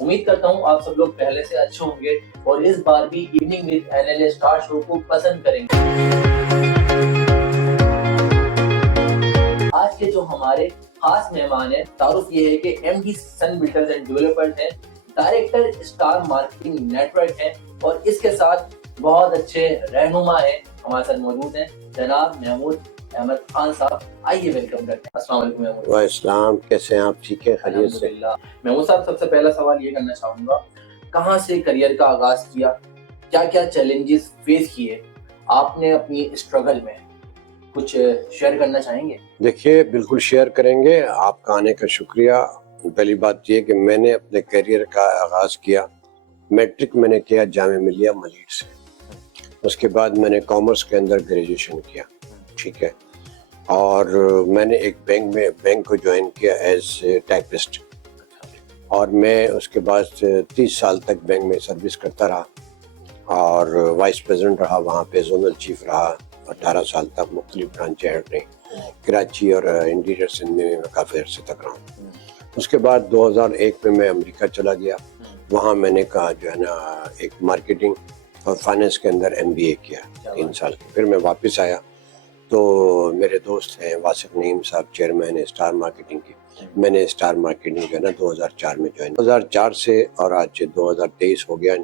امید کرتا ہوں آپ سب لوگ پہلے سے اچھے ہوں گے اور اس بار بھی ایوننگ وتھ NLA اسٹار شو کو پسند کریں گے۔ آج کے جو ہمارے خاص مہمان ہیں، تعارف یہ ہے کہ MD sun builders and developers ہیں، director star marketing network ہیں اور اس کے ساتھ بہت اچھے رہنما ہیں ہمارے ساتھ موجود ہیں جناب محمود احمد خان صاحب۔ آئیے ویلکم کرتے ہیں۔ السلام علیکم محمود۔ وعلیکم السلام، کیسے ہیں آپ؟ ٹھیک ہے، خیریت سے؟ الحمدللہ۔ محمود صاحب، سب سے پہلا سوال یہ کرنا چاہوں گا، کہاں سے کریئر کا آغاز کیا، کیا کیا چیلنجز فیس کیے آپ نے اپنی اسٹرگل میں، کچھ شیئر کرنا چاہیں گے؟ دیکھیے، بالکل شیئر کریں گے۔ آپ کا آنے کا شکریہ۔ پہلی بات یہ کہ میں نے اپنے کیریئر کا آغاز کیا، میٹرک میں نے کیا جامعہ ملیہ ملیٹ سے، اس کے بعد میں نے کامرس کے اندر گریجویشن کیا، ٹھیک ہے، اور میں نے ایک بینک کو جوائن کیا ایز ٹائپسٹ، اور میں اس کے بعد 30 سال تک بینک میں سروس کرتا رہا اور وائس پریزیڈنٹ رہا، وہاں پہ زونل چیف رہا 18 سال تک، مختلف برانچ ہیڈ رہی، کراچی اور انٹیریئر سندھ میں کافی عرصے تک رہا۔ اس کے بعد 2001 میں امریکہ چلا گیا، وہاں میں نے کہا جو ہے نا ایک مارکیٹنگ اور فائننس کے اندر MBA کیا 3 سال کی۔ پھر میں واپس آیا تو میرے دوست ہیں واسق نعیم صاحب، چیئرمین اسٹار مارکیٹنگ کی، میں نے اسٹار مارکیٹنگ جو ہے نا 2004 میں جوائن، 2004 سے اور آج 2023 ہو گیا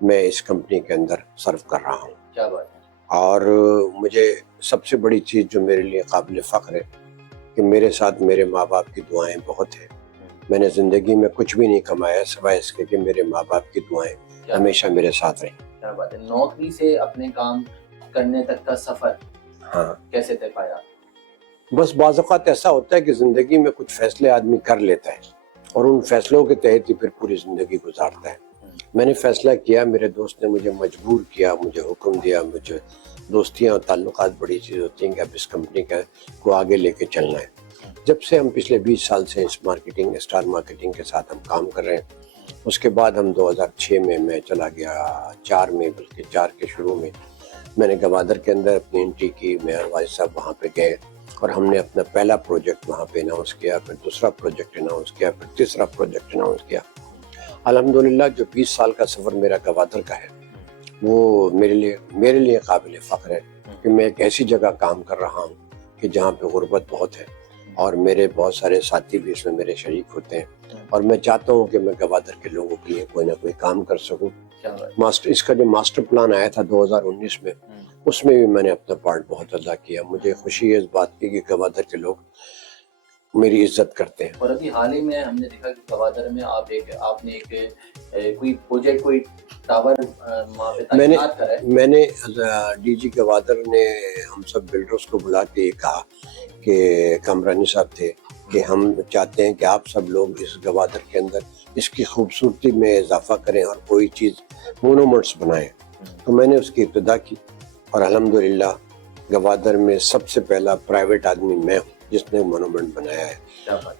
میں اس کمپنی کے اندر سرو کر رہا ہوں۔ کیا بات ہے۔ اور مجھے سب سے بڑی چیز جو میرے لیے قابل فخر ہے کہ میرے ساتھ میرے ماں باپ کی دعائیں بہت ہیں۔ میں نے زندگی میں کچھ بھی نہیں کمایا سوائے اس کے کہ میرے ماں باپ کی دعائیں ہمیشہ میرے ساتھ رہیں۔ کیا بات ہے۔ نوکری سے اپنے کام کرنے تک کا سفر ہاں، کیسے طے پایا؟ بس بعض اوقات ایسا ہوتا ہے کہ زندگی میں کچھ فیصلے آدمی کر لیتا ہے اور ان فیصلوں کے تحت ہی پھر پوری زندگی گزارتا ہے۔ میں نے فیصلہ کیا، میرے دوست نے مجھے مجبور کیا، مجھے حکم دیا، مجھے دوستیاں اور تعلقات بڑی چیز ہوتی ہیں کہ اب اس کمپنی کو آگے لے کے چلنا ہے۔ جب سے ہم پچھلے 20 سال سے اس مارکیٹنگ، اسٹار مارکیٹنگ کے ساتھ ہم کام کر رہے ہیں، اس کے بعد ہم 2006 میں چلا گیا، 4 میں، بلکہ 4 کے شروع میں نے گوادر کے اندر اپنی انٹری کی، میں اور والد صاحب وہاں پہ گئے اور ہم نے اپنا پہلا پروجیکٹ وہاں پہ اناؤنس کیا، پھر دوسرا پروجیکٹ اناؤنس کیا، پھر تیسرا پروجیکٹ اناؤنس کیا۔ الحمدللہ جو 20 سال کا سفر میرا گوادر کا ہے وہ میرے لیے قابل فخر ہے کہ میں ایک ایسی جگہ کام کر رہا ہوں کہ جہاں پہ غربت بہت ہے اور میرے بہت سارے ساتھی بھی اس میں میرے شریک ہوتے ہیں، اور میں چاہتا ہوں کہ میں گوادر کے لوگوں کے لیے کوئی نہ کوئی کام کر سکوں۔ اس کا جو ماسٹر پلان آیا تھا 2019 میں، اس میں بھی میں نے اپنا پارٹ بہت ادا کیا۔ مجھے خوشی ہے اس بات کی کہ گوادر کے لوگ میری عزت کرتے ہیں۔ اور ابھی حال ہی میں ہم نے دیکھا کہ گوادر میں آپ نے کوئی پروجیکٹ، کوئی ٹاور وہاں پہ تعینات کرا ہے۔ میں نے DG گوادر نے ہم سب بلڈرز کو بلا کے یہ کہا کہ کامرانی صاحب تھے کہ ہم چاہتے ہیں کہ آپ سب لوگ اس گوادر کے اندر اس کی خوبصورتی میں اضافہ کریں اور کوئی چیز مونومنٹس بنائیں۔ تو میں نے اس کی ابتدا کی اور الحمدللہ گوادر میں سب سے پہلا پرائیویٹ آدمی میں ہوں جس نے مونومنٹ بنایا ہے۔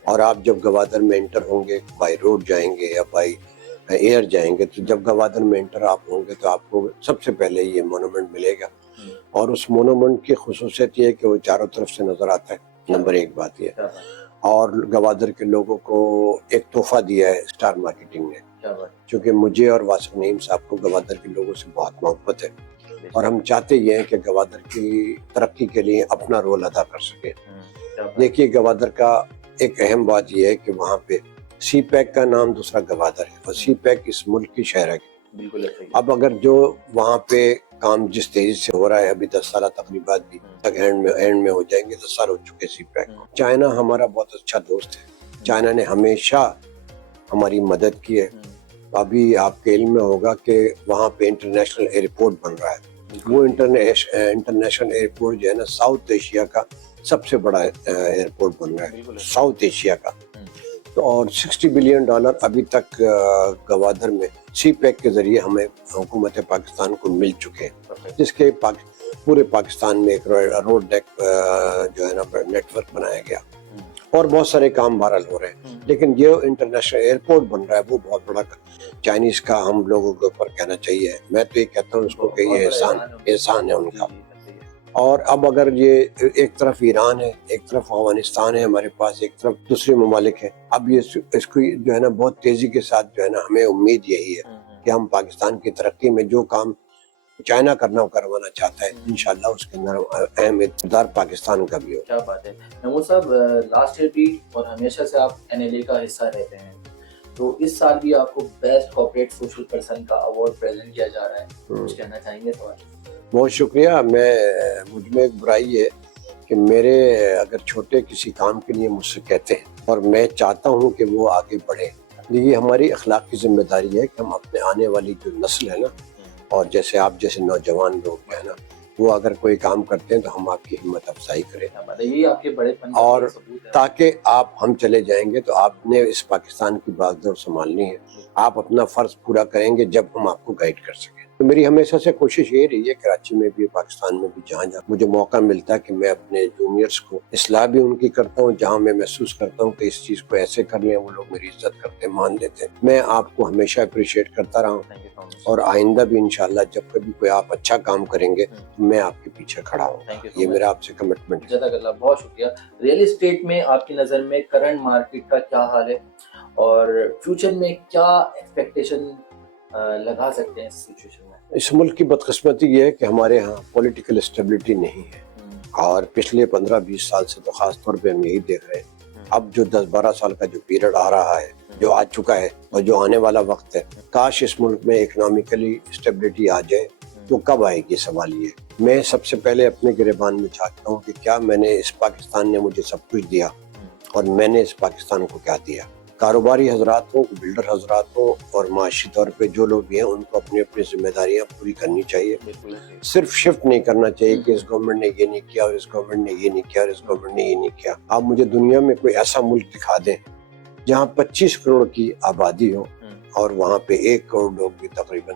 اور آپ جب گوادر میں انٹر ہوں گے، بائی روڈ جائیں گے یا بائی ایئر جائیں گے، تو جب گوادر میں انٹر آپ ہوں گے تو آپ کو سب سے پہلے یہ مونومنٹ ملے گا، اور اس مونومنٹ کی خصوصیت یہ ہے کہ وہ چاروں طرف سے نظر آتا ہے، نمبر 1 بات یہ۔ اور گوادر کے لوگوں کو ایک تحفہ دیا ہے اسٹار مارکیٹنگ نے، چونکہ مجھے اور واسق نعیم صاحب کو گوادر کے لوگوں سے بہت محبت ہے اور ہم چاہتے یہ ہیں کہ گوادر کی ترقی کے لیے اپنا رول ادا کر سکے۔ دیکھیے، گوادر کا ایک اہم بات یہ ہے کہ وہاں پہ سی پیک کا نام دوسرا گوادر ہے اور سی پیک اس ملک کی شہر ہے۔ اب اگر جو وہاں پہ کام جس تیزی سے ہو رہا ہے، ابھی 10 سالہ تقریبات بھی تک اینڈ میں ہو جائیں گے، 10 سال ہو چکے سی پیک۔ چائنا ہمارا بہت اچھا دوست ہے، چائنا نے ہمیشہ ہماری مدد کی ہے۔ ابھی آپ کے علم میں ہوگا کہ وہاں پہ انٹرنیشنل ایئرپورٹ بن رہا ہے، وہ انٹرنیشنل ایئرپورٹ جو ہے نا ساؤتھ ایشیا کا سب سے بڑا ایئرپورٹ بن رہا ہے، ساؤتھ ایشیا کا۔ تو اور $60 بلین ابھی تک گوادر میں سی پیک کے ذریعے ہمیں حکومت پاکستان کو مل چکے ہیں، جس کے پورے پاکستان میں ایک روڈ نیک جو ہے نا نیٹ ورک بنایا گیا، اور بہت سارے کام بہرحال ہو رہے ہیں۔ لیکن جو انٹرنیشنل ایئرپورٹ بن رہا ہے وہ بہت بڑا چائنیز کا ہم لوگوں کے اوپر کہنا چاہیے، میں تو یہ کہتا ہوں اس کو کہ یہ احسان ہے ان کا۔ اور اب اگر یہ ایک طرف ایران ہے، ایک طرف افغانستان ہے ہمارے پاس، ایک طرف دوسرے ممالک ہیں، اب یہ اس کو جو ہے نا بہت تیزی کے ساتھ جو ہے نا ہمیں امید یہی ہے کہ ہم پاکستان کی ترقی میں جو کام چائنا کروانا چاہتا ہے انشاءاللہ اس کے اندر اہم اقتدار پاکستان کا بھی ہو۔ کیا بات ہے محمود صاحب، لاسٹ ایئر بھی اور ہمیشہ سے آپ NLA کا حصہ رہتے ہیں، تو اس سال بھی آپ کو بیسٹ کارپوریٹ سوشل پرسن کا ایوارڈ پریزنٹ کیا جا رہا ہے، کچھ کہنا چاہیں گے تو؟ بہت شکریہ۔ مجھ میں ایک برائی ہے کہ میرے اگر چھوٹے کسی کام کے لیے مجھ سے کہتے ہیں اور میں چاہتا ہوں کہ وہ آگے بڑھے، یہ ہماری اخلاقی ذمہ داری ہے کہ ہم اپنے آنے والی جو نسل ہے نا، اور جیسے آپ جیسے نوجوان لوگ ہیں نا، وہ اگر کوئی کام کرتے ہیں تو ہم آپ کی ہمت افزائی کریں، یہی آپ کے بڑے پن اور تاکہ ہم چلے جائیں گے تو آپ نے اس پاکستان کی بازدور سنبھالنی ہے، آپ اپنا فرض پورا کریں گے جب ہم آپ کو گائیڈ کر سکیں۔ تو میری ہمیشہ سے کوشش یہ رہی ہے کراچی میں بھی، پاکستان میں بھی، جہاں مجھے موقع ملتا ہے کہ میں اپنے جونیئرز کو اصلاح بھی ان کی کرتا ہوں، جہاں میں محسوس کرتا ہوں کہ اس چیز کو ایسے کر لیں وہ لوگ میری عزت کرتے مان دیتے ہیں، میں آپ کو ہمیشہ اپریشیٹ کرتا رہا ہوں، اور آئندہ بھی انشاءاللہ جب کبھی کوئی آپ اچھا کام کریں گے تو میں آپ کے پیچھے کھڑا ہوں، یہ میرا آپ سے کمٹمنٹ ہے۔ جزاک اللہ، بہت شکریہ۔ ریئل اسٹیٹ میں آپ کی نظر میں کرنٹ مارکیٹ کا کیا حال ہے، اور فیوچر میں کیا ایکسپیکٹیشن لگا سکتے ہیں اس سچویشن میں؟ اس ملک کی بدقسمتی یہ ہے کہ ہمارے ہاں پولیٹیکل اسٹیبلٹی نہیں ہے، اور پچھلے 15-20 سال سے تو خاص طور پہ ہم یہی دیکھ رہے ہیں۔ اب جو 10-12 سال کا جو پیریڈ آ رہا ہے، جو آ چکا ہے اور جو آنے والا وقت ہے، کاش اس ملک میں اکنامکلی اسٹیبلٹی آ جائے، تو کب آئے گی سوال یہ۔ میں سب سے پہلے اپنے گریبان میں جھانکتا ہوں کہ کیا میں نے، اس پاکستان نے مجھے سب کچھ دیا اور میں نے اس پاکستان کو کیا دیا۔ کاروباری حضرات ہوں، بلڈر حضرات ہوں، اور معاشی طور پہ جو لوگ بھی ہیں ان کو اپنی اپنی ذمہ داریاں پوری کرنی چاہیے، صرف شفٹ نہیں کرنا چاہیے کہ اس گورنمنٹ نے یہ نہیں کیا اور اس گورنمنٹ نے یہ نہیں کیا اور اس گورنمنٹ نے یہ نہیں کیا۔ آپ مجھے دنیا میں کوئی ایسا ملک دکھا دیں جہاں 25 کروڑ کی آبادی ہو اور وہاں پہ 1 کروڑ لوگ بھی تقریباً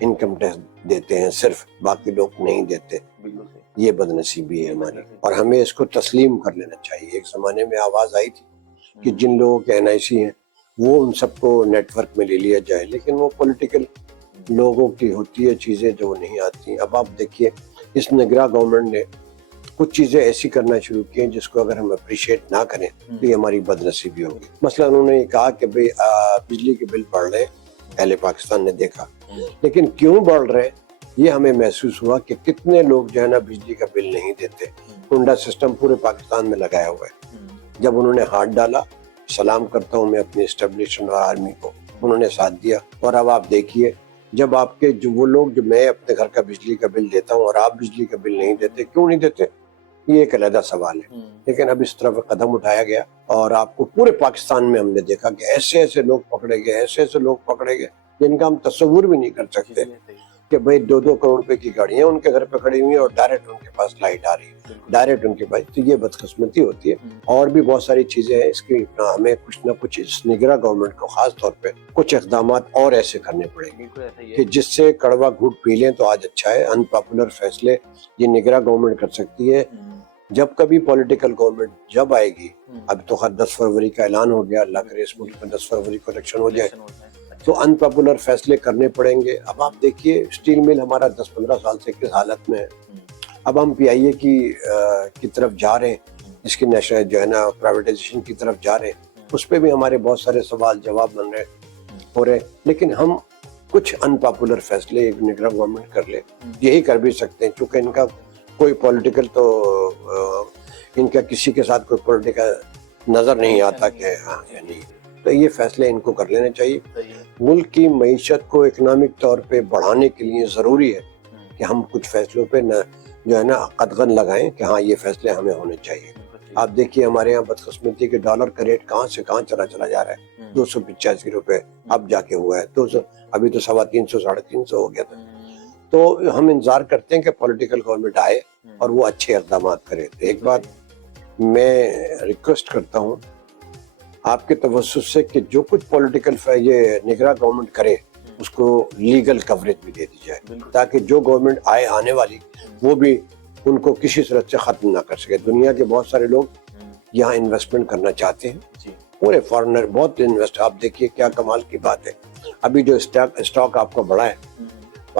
انکم ٹیکس دیتے ہیں، صرف باقی لوگ نہیں دیتے۔ یہ بد نصیبی ہے ہماری، اور ہمیں اس کو تسلیم کر لینا چاہیے۔ ایک زمانے میں آواز آئی تھی کہ جن لوگوں کے NIC ہیں وہ ان سب کو نیٹ ورک میں لے لیا جائے، لیکن وہ پولیٹیکل لوگوں کی ہوتی ہے چیزیں جو نہیں آتی ہیں۔ اب آپ دیکھیے اس نگراں گورنمنٹ نے کچھ چیزیں ایسی کرنا شروع کی ہیں جس کو اگر ہم اپریشیٹ نہ کریں تو یہ ہماری بد نصیبی ہوگی۔ مثلا انہوں نے کہا کہ بھئی بجلی کے بل بڑھ رہے ہیں، اہل پاکستان نے دیکھا، لیکن کیوں بڑھ رہے ہیں یہ ہمیں محسوس ہوا کہ کتنے لوگ جو ہے نا بجلی کا بل نہیں دیتے۔ کنڈا سسٹم پورے پاکستان میں لگایا ہوا ہے۔ جب انہوں نے ہاتھ ڈالا، سلام کرتا ہوں میں اپنی اسٹیبلشمنٹ اور آرمی کو، انہوں نے ساتھ دیا۔ اور اب آپ دیکھیے جب آپ کے جو وہ لوگ، جو میں اپنے گھر کا بجلی کا بل دیتا ہوں اور آپ بجلی کا بل نہیں دیتے، کیوں نہیں دیتے، یہ ایک علیحدہ سوال ہے۔ لیکن اب اس طرف قدم اٹھایا گیا، اور آپ کو پورے پاکستان میں ہم نے دیکھا کہ ایسے ایسے لوگ پکڑے گئے، ایسے ایسے لوگ پکڑے گئے جن کا ہم تصور بھی نہیں کر سکتے کہ بھئی 2-2 کروڑ روپے کی گاڑیاں ان کے گھر پہ کھڑی ہوئی ہیں اور ڈائریکٹ ان کے پاس لائٹ آ رہی ہے، ڈائریکٹ ان کے پاس۔ تو یہ بدقسمتی ہوتی ہے، اور بھی بہت ساری چیزیں ہیں اس کی، ہمیں کچھ نہ کچھ اس نگراں گورنمنٹ کو خاص طور پہ کچھ اقدامات اور ایسے کرنے پڑیں گے کہ جس سے کڑوا گھونٹ پی لیں تو آج اچھا ہے۔ ان پاپولر فیصلے یہ نگراں گورنمنٹ کر سکتی ہے۔ جب کبھی پولیٹیکل گورنمنٹ جب آئے گی، اب تو خیر 10 فروری کا اعلان ہو گیا، اللہ کرے اس ملک میں 10 فروری کو الیکشن ہو جائے، تو ان پاپولر فیصلے کرنے پڑیں گے۔ اب آپ دیکھیے اسٹیل مل ہمارا 10-15 سال سے کس حالت میں ہے۔ اب ہم PIA کی طرف جا رہے ہیں، اس کی نشر جو ہے نا پرائیویٹائزیشن کی طرف جا رہے ہیں، اس پہ بھی ہمارے بہت سارے سوال جواب بن رہے ہو رہے، لیکن ہم کچھ ان پاپولر فیصلے ایک نگراں گورنمنٹ کر لے، یہی کر بھی سکتے ہیں، چونکہ ان کا کوئی پولیٹیکل تو ان کا کسی کے ساتھ کوئی پولیٹیکل نظر نہیں آتا کہ ہاں یعنی، تو یہ فیصلے ان کو کر لینے چاہیے۔ ملک کی معیشت کو اکنامک طور پہ بڑھانے کے لیے ضروری ہے کہ ہم کچھ فیصلوں پہ جو ہے نا قدغن لگائیں کہ ہاں یہ فیصلے ہمیں ہونے چاہیے۔ آپ دیکھیے ہمارے یہاں بدقسمتی کے ڈالر کا ریٹ کہاں سے کہاں چلا جا رہا ہے، 285 روپے اب جا کے ہوا ہے 200، ابھی تو 350 350 ہو گیا تھا۔ تو ہم انتظار کرتے ہیں کہ پولیٹیکل گورنمنٹ آئے اور وہ اچھے اقدامات کرے۔ تو ایک بات میں ریکویسٹ کرتا ہوں آپ کے توسط سے کہ جو کچھ پولیٹیکل یہ نگراں گورنمنٹ کرے اس کو لیگل کوریج بھی دے دی جائے، تاکہ جو گورنمنٹ آنے والی وہ بھی ان کو کسی صورت سے ختم نہ کر سکے۔ دنیا کے بہت سارے لوگ یہاں انویسٹمنٹ کرنا چاہتے ہیں، پورے فارنر بہت انویسٹ، آپ دیکھیے کیا کمال کی بات ہے۔ ابھی جو اسٹاک آپ کا بڑھا ہے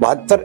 72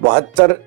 72